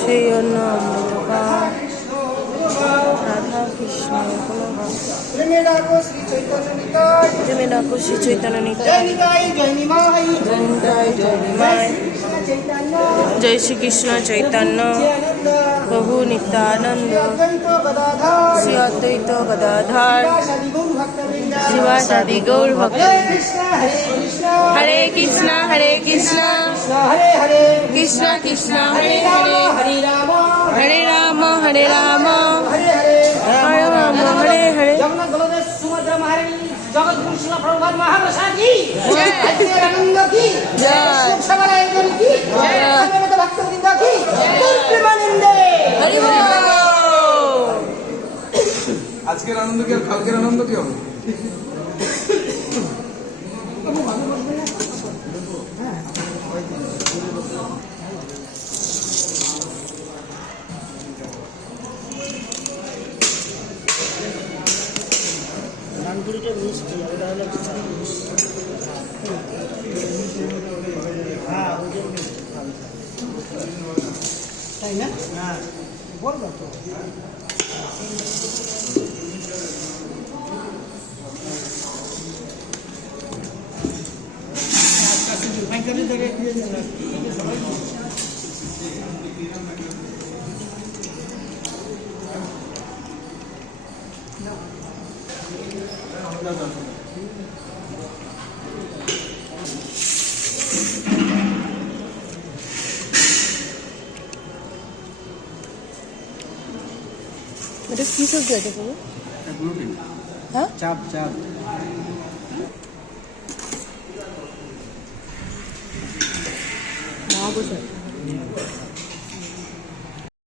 সেই অন্য অমৃতকার রাধা কৃষ্ণ তুমি ডাকো শ্রী চৈতন্য নিতাই জয় শ্রী কৃষ্ণ চৈতন্য প্রভু নিত্যানন্দ শ্রী অদ্বৈত গদাধর শিবাসাদি গৌর ভক্ত হরে কৃষ্ণ কৃষ্ণ কৃষ্ণ হরে হরে হরে রাম হরে রাম হরে রাম হরে হরে জগৎগুরু শিলা প্রভুপাদ মহাপ্রসাদ কি জয় আনন্দ কি জয় সবাই কি জয় সমবেত ভক্তবৃন্দ কি প্রেমানন্দে হরি বল। আজকের আনন্দ কি আর কালকের আনন্দ কি হবে? তাই না বলবো তো এটা কি সবজি আছে প্রভু? হ্যাঁ চাপ চাপ মা বসে